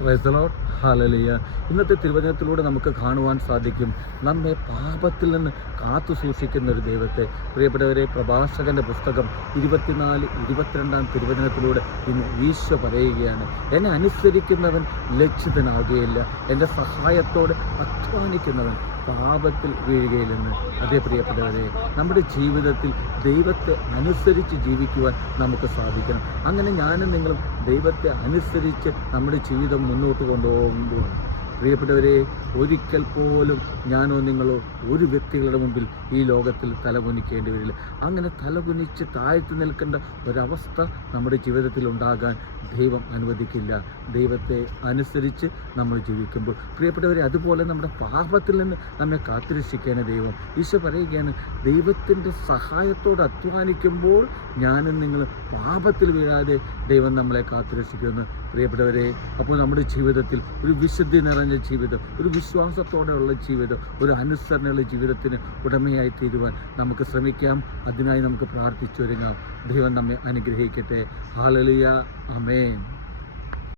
Praise the Lord. Hallelujah. ഇന്നത്തെ തിരുവചനത്തിലൂടെ നമുക്ക് കാണുവാൻ സാധിക്കും നമ്മെ പാപത്തിൽ നിന്ന് കാത്തു സൂക്ഷിക്കുന്ന ഒരു ദൈവത്തെ. പ്രിയപ്പെട്ടവരെ, പ്രഭാഷകൻ്റെ പുസ്തകം 24-22 തിരുവചനത്തിലൂടെ ഇന്ന് ഈശോ പറയുകയാണ്, എന്നെ അനുസരിക്കുന്നവൻ ലജ്ജിതനാകുകയില്ല, എൻ്റെ സഹായത്തോട് അധ്വാനിക്കുന്നവൻ പാപത്തിൽ വീഴുകയില്ലെന്ന്. അതേ പ്രിയപ്പെട്ടവരെ, നമ്മുടെ ജീവിതത്തിൽ ദൈവത്തെ അനുസരിച്ച് ജീവിക്കുവാൻ നമുക്ക് സാധിക്കണം. അങ്ങനെ ഞാനും നിങ്ങളും ദൈവത്തെ അനുസരിച്ച് നമ്മുടെ ജീവിതം മുന്നോട്ട് കൊണ്ടുപോകുമ്പോൾ, പ്രിയപ്പെട്ടവരെ, ഒരിക്കൽ പോലും ഞാനോ നിങ്ങളോ ഒരു വ്യക്തികളുടെ മുമ്പിൽ ഈ ലോകത്തിൽ തലകുനിക്കേണ്ടി വരില്ല. അങ്ങനെ തലകുനിച്ച് താഴ്ത്തി നിൽക്കേണ്ട ഒരവസ്ഥ നമ്മുടെ ജീവിതത്തിൽ ഉണ്ടാകാൻ ദൈവം അനുവദിക്കില്ല. ദൈവത്തെ അനുസരിച്ച് നമ്മൾ ജീവിക്കുമ്പോൾ, പ്രിയപ്പെട്ടവരെ, അതുപോലെ നമ്മുടെ പാപത്തിൽ നിന്ന് നമ്മെ കാത്തുരക്ഷിക്കേണ്ട ദൈവം. ഈശോ പറയുകയാണ്, ദൈവത്തിൻ്റെ സഹായത്തോട് അധ്വാനിക്കുമ്പോൾ ഞാനും നിങ്ങൾ പാപത്തിൽ വീഴാതെ ദൈവം നമ്മളെ കാത്തുരക്ഷിക്കുമെന്ന്. പ്രിയപ്പെട്ടവരെ, അപ്പോൾ നമ്മുടെ ജീവിതത്തിൽ ഒരു വിശുദ്ധി നിറഞ്ഞ ജീവിതം, ഒരു വിശ്വാസത്തോടെയുള്ള ജീവിതം, ഒരു അനുസരണയുള്ള ജീവിതത്തിന് ഉടമയായി തീരുവാൻ നമുക്ക് ശ്രമിക്കാം. അതിനായി നമുക്ക് പ്രാർത്ഥിച്ചൊരുങ്ങാം. ദൈവം നമ്മെ അനുഗ്രഹിക്കട്ടെ. ഹല്ലേലൂയ. ആമേൻ.